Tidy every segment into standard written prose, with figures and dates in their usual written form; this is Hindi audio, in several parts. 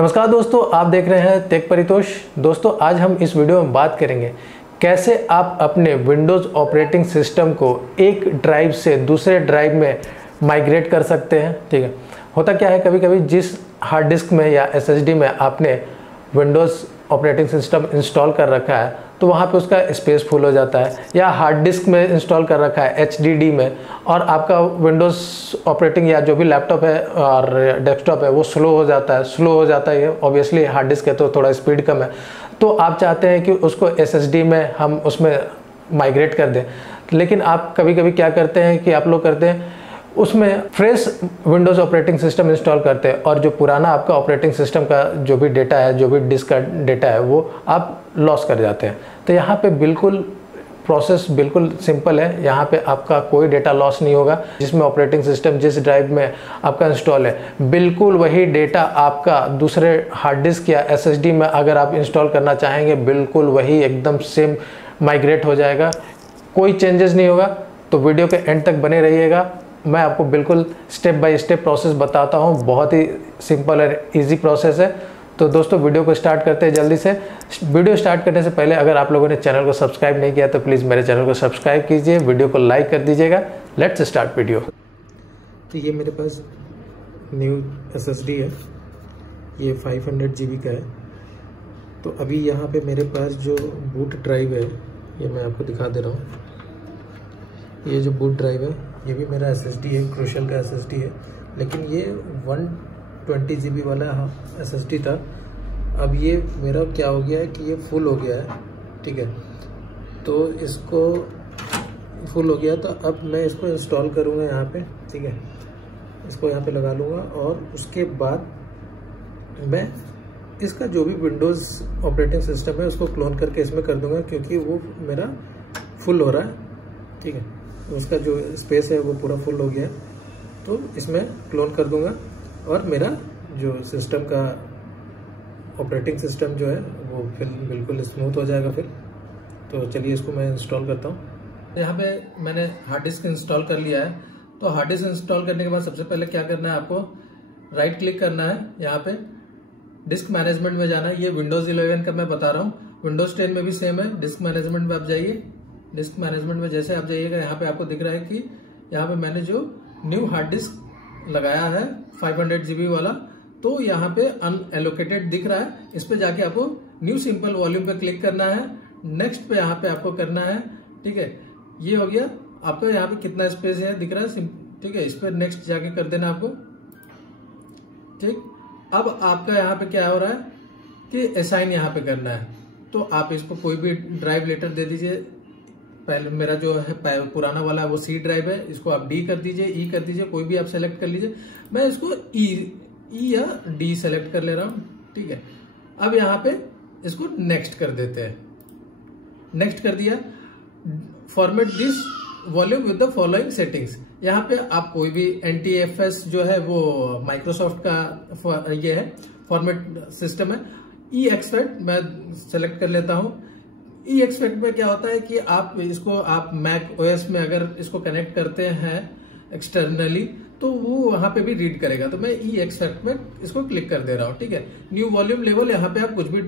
नमस्कार दोस्तों, आप देख रहे हैं टेक परितोष। दोस्तों, आज हम इस वीडियो में बात करेंगे कैसे आप अपने विंडोज़ ऑपरेटिंग सिस्टम को एक ड्राइव से दूसरे ड्राइव में माइग्रेट कर सकते हैं। ठीक है, होता क्या है, कभी कभी जिस हार्ड डिस्क में या एसएसडी में आपने विंडोज़ ऑपरेटिंग सिस्टम इंस्टॉल कर रखा है तो वहाँ पे उसका स्पेस फुल हो जाता है, या हार्ड डिस्क में इंस्टॉल कर रखा है एचडीडी में, और आपका विंडोज़ ऑपरेटिंग या जो भी लैपटॉप है और डेस्कटॉप है वो स्लो हो जाता है। ऑब्वियसली हार्ड डिस्क है तो थोड़ा स्पीड कम है, तो आप चाहते हैं कि उसको एसएसडी में हम उसमें माइग्रेट कर दें। लेकिन आप कभी कभी क्या करते हैं कि आप लोग करते हैं उसमें fresh Windows operating system install करते हैं, और जो पुराना आपका ऑपरेटिंग सिस्टम का जो भी डेटा है, जो भी डिस्क का डेटा है, वो आप लॉस कर जाते हैं। तो यहाँ पे बिल्कुल प्रोसेस बिल्कुल सिंपल है। यहाँ पे आपका कोई डेटा लॉस नहीं होगा। जिसमें ऑपरेटिंग सिस्टम जिस ड्राइव में आपका इंस्टॉल है, बिल्कुल वही डेटा आपका दूसरे हार्ड डिस्क या एसएसडी में अगर आप इंस्टॉल करना चाहेंगे, बिल्कुल वही एकदम सेम माइग्रेट हो जाएगा, कोई चेंजेस नहीं होगा। तो वीडियो के एंड तक बने रहिएगा, मैं आपको बिल्कुल स्टेप बाय स्टेप प्रोसेस बताता हूँ। बहुत ही सिंपल और इजी प्रोसेस है। तो दोस्तों, वीडियो को स्टार्ट करते हैं जल्दी से। वीडियो स्टार्ट करने से पहले अगर आप लोगों ने चैनल को सब्सक्राइब नहीं किया तो प्लीज़ मेरे चैनल को सब्सक्राइब कीजिए, वीडियो को लाइक कर दीजिएगा। Let's start video. तो ये मेरे पास न्यू एसएसडी है, ये 500 GB का है। तो अभी यहाँ पे मेरे पास जो बूट ड्राइव है, ये मैं आपको दिखा दे रहा हूँ। ये जो बूट ड्राइव है, ये भी मेरा एसएसडी है, क्रूशियल का एसएसडी है, लेकिन ये 120 GB वाला एसएसडी था। अब ये मेरा क्या हो गया है कि ये फुल हो गया है। ठीक है, तो इसको फुल हो गया, तो अब मैं इसको इंस्टॉल करूँगा यहाँ पे। ठीक है, इसको यहाँ पे लगा लूँगा, और उसके बाद मैं इसका जो भी विंडोज़ ऑपरेटिंग सिस्टम है उसको क्लोन करके इसमें कर दूँगा, क्योंकि वो मेरा फुल हो रहा है। ठीक है, उसका जो स्पेस है वो पूरा फुल हो गया है, तो इसमें क्लोन कर दूंगा और मेरा जो सिस्टम का ऑपरेटिंग सिस्टम जो है वो फिर बिल्कुल स्मूथ हो जाएगा फिर। तो चलिए इसको मैं इंस्टॉल करता हूँ। यहाँ पे मैंने हार्ड डिस्क इंस्टॉल कर लिया है। तो हार्ड डिस्क इंस्टॉल करने के बाद सबसे पहले क्या करना है, आपको राइट क्लिक करना है, यहाँ पे डिस्क मैनेजमेंट में जाना है। ये विंडोज 11 का मैं बता रहा हूँ, विंडोज 10 में भी सेम है। डिस्क मैनेजमेंट में आप जाइए। डिस्क मैनेजमेंट में जैसे आप जाइएगा, यहाँ पे आपको दिख रहा है कि यहाँ पे मैंने जो न्यू हार्ड डिस्क लगाया है 500 GB वाला, तो यहाँ पे अनएलोकेटेड दिख रहा है। इस पे जाके आपको न्यू सिंपल वॉल्यूम पे क्लिक करना है। नेक्स्ट पे यहाँ पे आपको करना है। ठीक है, ये हो गया। आपको यहाँ पे कितना स्पेस है दिख रहा है। ठीक है, इस पे नेक्स्ट जाके कर देना आपको। ठीक, अब आपका यहाँ पे क्या हो रहा है कि असाइन यहाँ पे करना है। तो आप इसको कोई भी ड्राइव लेटर दे दीजिए। पहले मेरा जो है पुराना वाला है वो सी ड्राइव है, इसको आप डी कर दीजिए, ई कर दीजिए, कोई भी आप सेलेक्ट कर लीजिए। मैं इसको ई या डी सेलेक्ट कर ले रहा हूं। ठीक है, अब यहाँ पे इसको नेक्स्ट कर देते हैं। नेक्स्ट कर दिया। Format this volume with the following settings. यहाँ पे आप कोई भी NTFS जो है वो माइक्रोसॉफ्ट का ये है फॉर्मेट सिस्टम है। ई एक्सपेक्ट मैं सेलेक्ट कर लेता हूं। ई एक्सपेक्ट में क्या होता है कि आप इसको आप मैक ओएस में अगर इसको कनेक्ट करते हैं एक्सटर्नली तो वो वहां पे भी रीड करेगा। तो मैं ई एक्सपेक्ट में इसको क्लिक कर दे रहा हूँ। ठीक है, न्यू वॉल्यूम लेवल, यहाँ पे आप कुछ भी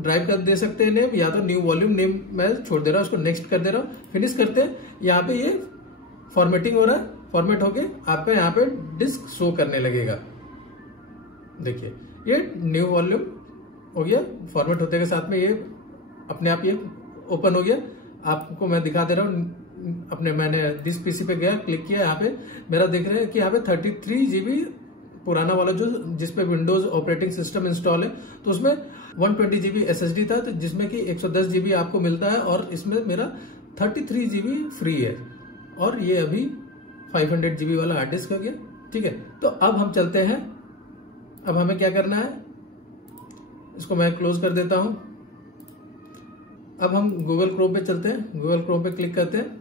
ड्राइव कर दे सकते हैं नेम, या तो न्यू वॉल्यूम नेम मैं छोड़ दे रहा हूँ, उसको नेक्स्ट कर दे रहा हूँ। फिनिश करते हैं। यहाँ पे ये फॉर्मेटिंग हो रहा है, फॉर्मेट होके आपका यहाँ पे डिस्क शो करने लगेगा। देखिए, ये न्यू वॉल्यूम हो गया। फॉर्मेट होते के साथ में ये अपने आप ये ओपन हो गया। आपको मैं दिखा दे रहा हूँ अपने, मैंने दिस पीसी पे गया, क्लिक किया, यहाँ पे मेरा दिख रहा है कि यहाँ पे 33 GB पुराना वाला जो जिसपे विंडोज ऑपरेटिंग सिस्टम इंस्टॉल है, तो उसमें 120 GB एसएसडी था, तो जिसमें कि 110 GB आपको मिलता है, और इसमें मेरा 33 GB फ्री है, और ये अभी 500 GB वाला हार्ड डिस्क हो गया। ठीक है, तो अब हम चलते हैं। अब हमें क्या करना है, इसको मैं क्लोज कर देता हूं। अब हम गूगल क्रोम पे चलते हैं, गूगल क्रोम पे क्लिक करते हैं।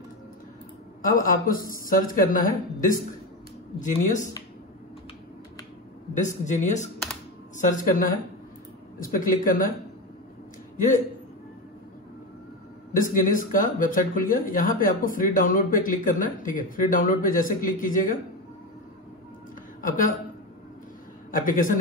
अब आपको सर्च करना है डिस्क जीनियस सर्च करना है, इस पे क्लिक करना है। ये डिस्क जीनियस का वेबसाइट खुल गया। यहाँ पे आपको फ्री डाउनलोड पे क्लिक करना है। ठीक है, फ्री डाउनलोड पे जैसे क्लिक कीजिएगा, आपका एप्लीकेशन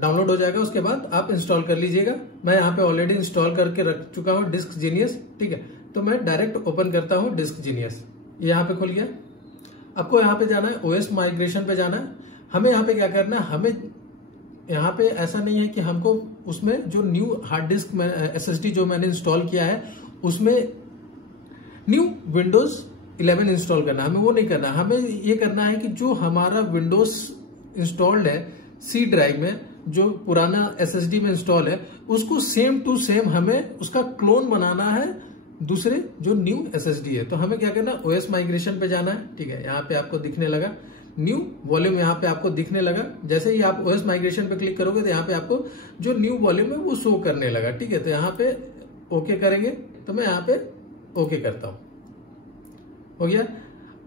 डाउनलोड हो जाएगा, उसके बाद आप इंस्टॉल कर लीजिएगा। मैं यहाँ पे ऑलरेडी इंस्टॉल करके रख चुका हूँ डिस्क जीनियस, ठीक है। तो मैं डायरेक्ट ओपन करता हूँ डिस्क जीनियस, यहाँ पे खुल गया। आपको यहाँ पे जाना है ओएस माइग्रेशन पे जाना है। हमें यहाँ पे क्या करना है, हमें यहाँ पे ऐसा नहीं है कि हमको उसमें जो न्यू हार्ड डिस्क एसएसडी जो मैंने इंस्टॉल किया है उसमें न्यू विंडोज 11 इंस्टॉल करना है, हमें वो नहीं करना। हमें ये करना है कि जो हमारा विंडोज इंस्टॉल्ड है सी ड्राइव में, जो पुराना एसएसडी में इंस्टॉल है, उसको सेम टू सेम हमें उसका क्लोन बनाना है दूसरे जो न्यू एसएसडी है। तो हमें क्या करना है, ओएस माइग्रेशन पे जाना है, ठीक है। यहाँ पे आपको दिखने लगा न्यू वॉल्यूम, यहाँ पे आपको दिखने लगा। जैसे ही आप ओएस माइग्रेशन पे क्लिक करोगे तो यहाँ पे आपको जो न्यू वॉल्यूम है वो शो करने लगा, ठीक है। तो यहाँ पे ओके करेंगे, तो मैं यहाँ पे ओके करता हूं, हो गया।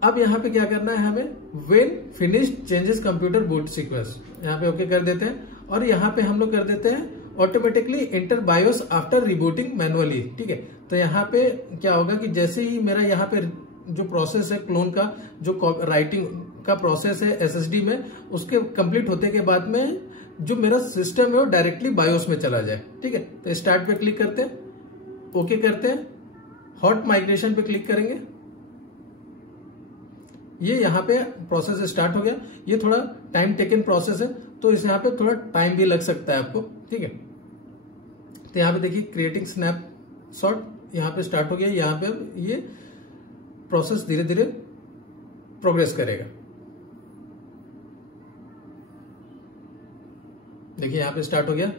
अब यहाँ पे क्या करना है हमें, when finished changes computer boot sequence, यहाँ पे ओके कर देते हैं। और यहाँ पे हम लोग कर देते हैं automatically enter BIOS after rebooting manually, ठीक है। तो यहाँ पे क्या होगा कि जैसे ही मेरा यहाँ पे जो प्रोसेस है क्लोन का, जो राइटिंग का प्रोसेस है एसएसडी में, उसके कंप्लीट होते के बाद में जो मेरा सिस्टम है वो डायरेक्टली बायोस में चला जाए, ठीक है। तो स्टार्ट पे क्लिक करते हैं, ओके करते हैं, हॉट माइग्रेशन पे क्लिक करेंगे। ये यहाँ पे प्रोसेस स्टार्ट हो गया। ये थोड़ा टाइम टेकन प्रोसेस है, तो इस यहाँ पे थोड़ा टाइम भी लग सकता है आपको, ठीक है। तो यहाँ पे देखिए क्रिएटिंग स्नैपशॉट यहाँ पे स्टार्ट हो गया। यहाँ पे ये प्रोसेस धीरे धीरे प्रोग्रेस करेगा। देखिए यहाँ पे स्टार्ट हो गया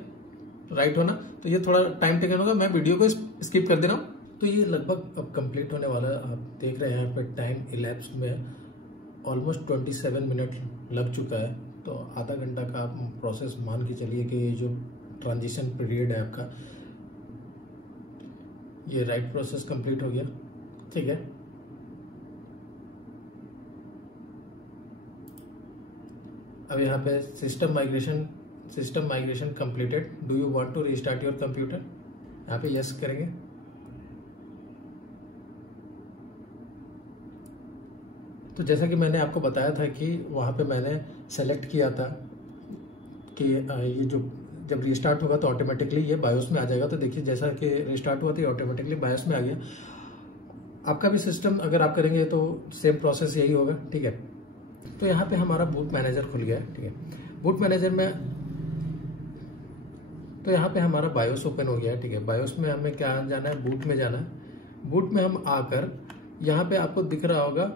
राइट होना, तो ये थोड़ा टाइम टेकन होगा। मैं वीडियो को स्किप कर दे रहा हूं। तो ये लगभग अब कंप्लीट होने वाला है। आप देख रहे हैं यहाँ पे टाइम इलैप्स में ऑलमोस्ट 27 मिनट लग चुका है। तो आधा घंटा का आप प्रोसेस मान के चलिए कि ये जो ट्रांजिशन पीरियड है आपका, ये राइट प्रोसेस कंप्लीट हो गया, ठीक है। अब यहाँ पे system migration completed, do you want to restart your computer, यहाँ पे यस करेंगे। तो जैसा कि मैंने आपको बताया था कि वहाँ पे मैंने सेलेक्ट किया था कि ये जो जब रीस्टार्ट होगा तो ऑटोमेटिकली ये बायोस में आ जाएगा। तो देखिए जैसा कि रीस्टार्ट हुआ तो ये ऑटोमेटिकली बायोस में आ गया। आपका भी सिस्टम अगर आप करेंगे तो सेम प्रोसेस यही होगा, ठीक है। तो यहाँ पे हमारा बूट मैनेजर खुल गया है, ठीक है। बूट मैनेजर में तो यहाँ पे हमारा बायोस ओपन हो गया है, ठीक है। बायोस में हमें क्या जाना है, बूट में जाना है। बूट में हम आकर यहाँ पे आपको दिख रहा होगा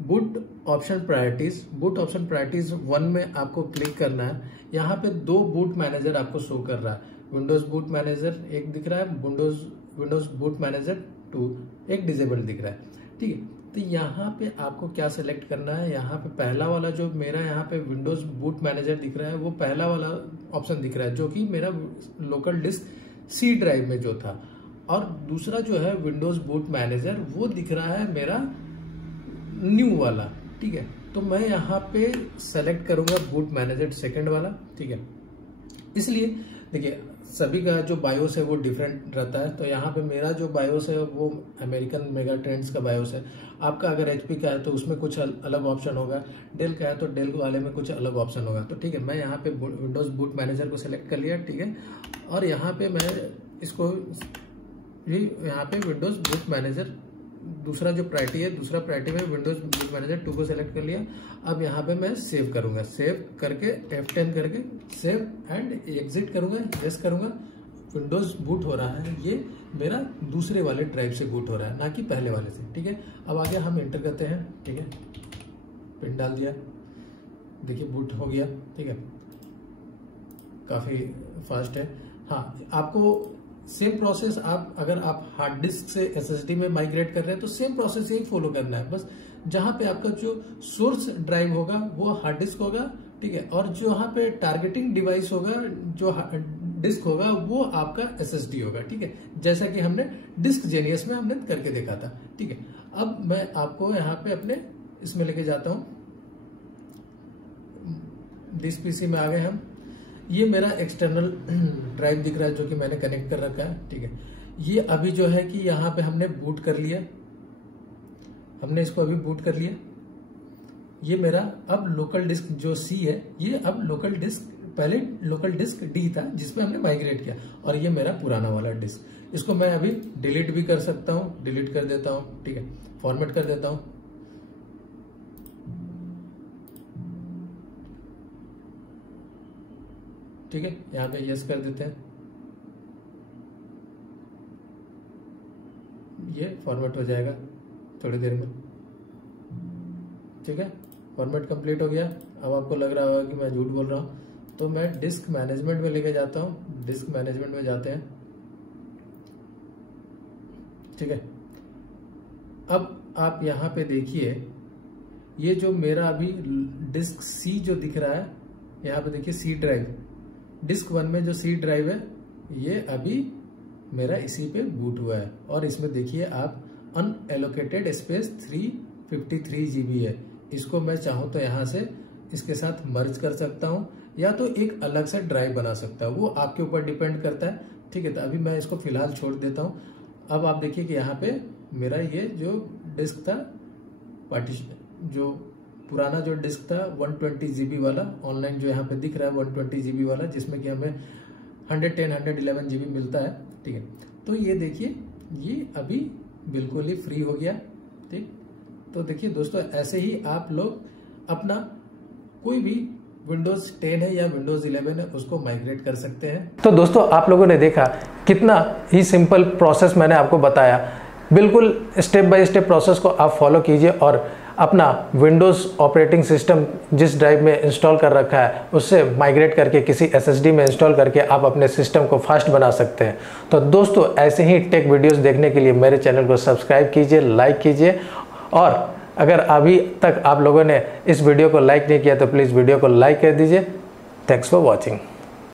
boot option priorities. Boot option priorities 1 में आपको क्लिक करना है। यहाँ पे 2 बूट मैनेजर आपको शो कर रहा है। विंडोज बूट मैनेजर एक दिख रहा है, विंडोज बूट मैनेजर 2 एक डिजेबल दिख रहा है, ठीक है। तो यहाँ पे आपको क्या सिलेक्ट करना है, यहाँ पे पहला वाला जो मेरा यहाँ पे विंडोज बूट मैनेजर दिख रहा है वो पहला वाला ऑप्शन दिख रहा है, जो कि मेरा लोकल डिस्क सी ड्राइव में जो था। और दूसरा जो है विंडोज बूट मैनेजर वो दिख रहा है मेरा न्यू वाला, ठीक है। तो मैं यहाँ पे सेलेक्ट करूंगा बूट मैनेजर सेकंड वाला, ठीक है। इसलिए देखिए सभी का जो बायोस है वो डिफरेंट रहता है। तो यहाँ पे मेरा जो बायोस है वो अमेरिकन मेगा ट्रेंड्स का बायोस है। आपका अगर एचपी का है तो उसमें कुछ अलग ऑप्शन होगा, डेल का है तो डेल वाले में कुछ अलग ऑप्शन होगा। तो ठीक है, मैं यहाँ पे विंडोज बूट मैनेजर को सिलेक्ट कर लिया, ठीक है। और यहाँ पे मैं इसको भी यहाँ पे विंडोज बूट मैनेजर दूसरा जो प्रायोरिटी है, दूसरा प्रायोरिटी में विंडोज बूट मैनेजर 2 को सिलेक्ट कर लिया। अब यहाँ पे मैं सेव करूंगा, सेव करके F10 करके सेव एंड एग्जिट करूंगा, यस करूंगा। विंडोज बूट हो रहा है, ये मेरा दूसरे वाले ड्राइव से बूट हो रहा है, ना कि पहले वाले से, ठीक है। अब आगे हम एंटर करते हैं, ठीक है। पिन डाल दिया, देखिए बूट हो गया, ठीक है। काफी फास्ट है। हाँ, आपको सेम प्रोसेस अगर आप हार्ड डिस्क से एसएसडी में माइग्रेट कर रहे हैं तो सेम प्रोसेस ही फॉलो करना है। बस जहां पे आपका जो सोर्स ड्राइव होगा वो हार्ड डिस्क होगा, ठीक है। और जो यहाँ पे टारगेटिंग डिवाइस होगा, जो डिस्क होगा, वो आपका एसएसडी होगा, ठीक है। जैसा कि हमने डिस्क जेनियस में हमने करके देखा था, ठीक है। अब मैं आपको यहाँ पे अपने इसमें लेके जाता हूं। डिस्क पीसी में आ गए हम। ये मेरा एक्सटर्नल ड्राइव दिख रहा है जो कि मैंने कनेक्ट कर रखा है, ठीक है। ये अभी जो है कि यहाँ पे हमने बूट कर लिया, हमने इसको अभी बूट कर लिया। ये मेरा अब लोकल डिस्क जो सी है, ये अब लोकल डिस्क, पहले लोकल डिस्क डी था जिसमें हमने माइग्रेट किया, और ये मेरा पुराना वाला डिस्क। इसको मैं अभी डिलीट भी कर सकता हूं, डिलीट कर देता हूं, ठीक है, फॉर्मेट कर देता हूं। ठीक है, यहां पे यस कर देते हैं, ये फॉर्मेट हो जाएगा थोड़ी देर में। ठीक है, फॉर्मेट कंप्लीट हो गया। अब आपको लग रहा होगा कि मैं झूठ बोल रहा हूं, तो मैं डिस्क मैनेजमेंट में लेके जाता हूं। डिस्क मैनेजमेंट में जाते हैं। ठीक है, अब आप यहां पे देखिए, ये जो मेरा अभी डिस्क सी जो दिख रहा है, यहां पे देखिए सी ड्राइव, डिस्क 1 में जो सी ड्राइव है ये अभी मेरा इसी पे बूट हुआ है, और इसमें देखिए आप अनएलोकेटेड स्पेस 353 GB है। इसको मैं चाहूं तो यहां से इसके साथ मर्ज कर सकता हूं, या तो एक अलग से ड्राइव बना सकता हूं, वो आपके ऊपर डिपेंड करता है। ठीक है, तो अभी मैं इसको फिलहाल छोड़ देता हूं। अब आप देखिए कि यहाँ पे मेरा ये जो डिस्क था पार्टीशन, जो पुराना जो डिस्क था 120 GB वाला, ऑनलाइन जो यहाँ पे दिख रहा है 120 GB वाला, जिसमें कि हमें 111 GB मिलता है। ठीक है, तो ये देखिए ये अभी बिल्कुल ही फ्री हो गया। ठीक, तो देखिए दोस्तों, ऐसे ही आप लोग अपना कोई भी विंडोज 10 है या विंडोज 11 है उसको माइग्रेट कर सकते हैं। तो दोस्तों, आप लोगों ने देखा कितना ही सिंपल प्रोसेस मैंने आपको बताया। बिल्कुल स्टेप बाय स्टेप प्रोसेस को आप फॉलो कीजिए और अपना विंडोज़ ऑपरेटिंग सिस्टम जिस ड्राइव में इंस्टॉल कर रखा है उससे माइग्रेट करके किसी SSD में इंस्टॉल करके आप अपने सिस्टम को फास्ट बना सकते हैं। तो दोस्तों, ऐसे ही टेक वीडियोस देखने के लिए मेरे चैनल को सब्सक्राइब कीजिए, लाइक कीजिए, और अगर अभी तक आप लोगों ने इस वीडियो को लाइक नहीं किया तो प्लीज़ वीडियो को लाइक कर दीजिए। Thanks for watching.